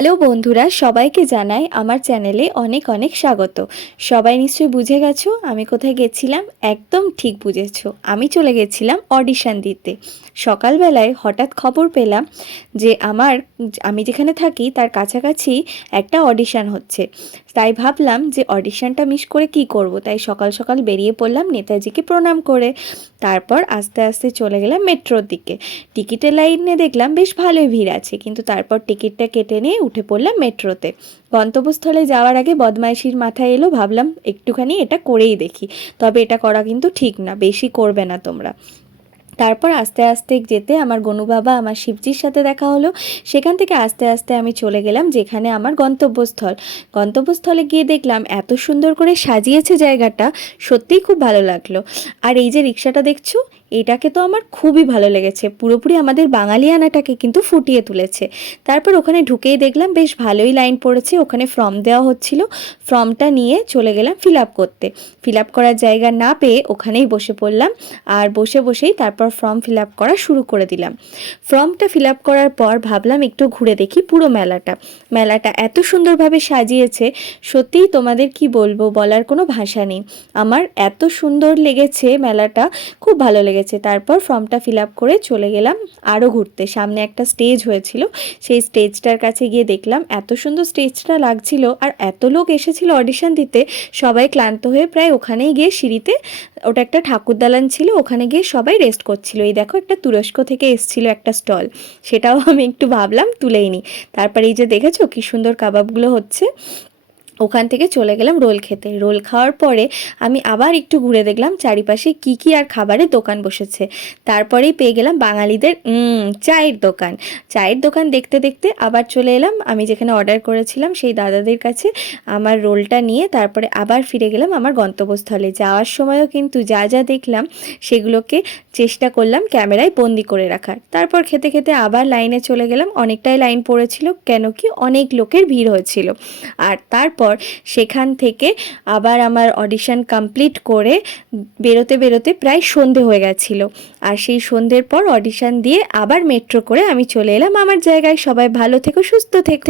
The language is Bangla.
হ্যালো বন্ধুরা, সবাইকে জানাই আমার চ্যানেলে অনেক অনেক স্বাগত। সবাই নিশ্চয়ই বুঝে গেছো আমি কোথায় গেছিলাম। একদম ঠিক বুঝেছো, আমি চলে গেছিলাম অডিশন দিতে। সকালবেলায় হঠাৎ খবর পেলাম যে আমি যেখানে থাকি তার কাছাকাছি একটা অডিশন হচ্ছে। তাই ভাবলাম যে অডিশনটা মিস করে কি করব, তাই সকাল সকাল বেরিয়ে পড়লাম নেতাজিকে প্রণাম করে। তারপর আস্তে আস্তে চলে গেলাম মেট্রোর দিকে। টিকিটের লাইনে দেখলাম বেশ ভালোই ভিড় আছে, কিন্তু তারপর টিকিটটা কেটে নিয়ে উঠে পড়লাম মেট্রোতে। গন্তব্যস্থলে যাওয়ার আগে বদমাইশির মাথায় এলো, ভাবলাম একটুখানি এটা করেই দেখি। তবে এটা করা কিন্তু ঠিক না, বেশি করবে না তোমরা। তারপর আস্তে আস্তে যেতে আমার গনু বাবা আমার শিবজির সাথে দেখা হলো। সেখান থেকে আস্তে আস্তে আমি চলে গেলাম যেখানে আমার গন্তব্যস্থলে গিয়ে দেখলাম এত সুন্দর করে সাজিয়েছে জায়গাটা, সত্যিই খুব ভালো লাগলো। আর এই যে রিক্সাটা দেখছো, এটাকে তো আমার খুবই ভালো লেগেছে, পুরোপুরি আমাদের বাঙালিয়ানাটাকে কিন্তু ফুটিয়ে তুলেছে। তারপর ওখানে ঢুকেই দেখলাম বেশ ভালোই লাইন পড়েছে, ওখানে ফর্ম দেওয়া হচ্ছিল। ফর্মটা নিয়ে চলে গেলাম ফিল আপ করতে। ফিল আপ করার জায়গা না পেয়ে ওখানেই বসে পড়লাম। আর বসে বসেই তারপর ফর্ম ফিল আপ করা শুরু করে দিলাম। ফর্মটা ফিল আপ করার পর ভাবলাম একটু ঘুরে দেখি পুরো মেলাটা এত সুন্দরভাবে সাজিয়েছে, সত্যিই তোমাদের কি বলবো, বলার কোনো ভাষা নেই। আমার এত সুন্দর লেগেছে মেলাটা, খুব ভালো লেগেছে। তারপর ফর্মটা ফিল আপ করে চলে গেলাম আরও ঘুরতে। সামনে একটা স্টেজ হয়েছিল, সেই স্টেজটার কাছে গিয়ে দেখলাম এত সুন্দর স্টেজটা লাগছিল, আর এত লোক এসেছিল অডিশন দিতে। সবাই ক্লান্ত হয়ে প্রায় ওখানেই গিয়ে সিঁড়িতে, ওটা একটা ঠাকুর দালান ছিল, ওখানে গিয়ে সবাই রেস্ট করছিল। এই দেখো একটা তুরস্ক থেকে এসেছিল একটা স্টল, সেটাও আমি একটু ভাবলাম তুলেই নিই। তারপর এই যে দেখেছো কি সুন্দর কাবাবগুলো হচ্ছে। ওখান থেকে চলে গেলাম রোল খেতে। রোল খাওয়ার পরে আমি আবার একটু ঘুরে দেখলাম চারিপাশে কি কি আর খাবারের দোকান বসেছে। তারপরেই পেয়ে গেলাম বাঙালিদের চায়ের দোকান দেখতে দেখতে আবার চলে এলাম আমি যেখানে অর্ডার করেছিলাম সেই দাদাদের কাছে আমার রোলটা নিয়ে। তারপরে আবার ফিরে গেলাম আমার গন্তব্যস্থলে। যাওয়ার সময়ও কিন্তু যা যা দেখলাম সেগুলোকে চেষ্টা করলাম ক্যামেরায় বন্দি করে রাখার। তারপর খেতে খেতে আবার লাইনে চলে গেলাম, অনেকটাই লাইন পড়েছিল, কেন কি অনেক লোকের ভিড় হয়েছিল। আর তারপর সেখান থেকে আবার আমার অডিশন কমপ্লিট করে বেরোতে বেরোতে প্রায় সন্ধে হয়ে গেছিলো। আর সেই সন্ধ্যের পর অডিশন দিয়ে আবার মেট্রো করে আমি চলে এলাম আমার জায়গায়। সবাই ভালো থেকো, সুস্থ থেকো।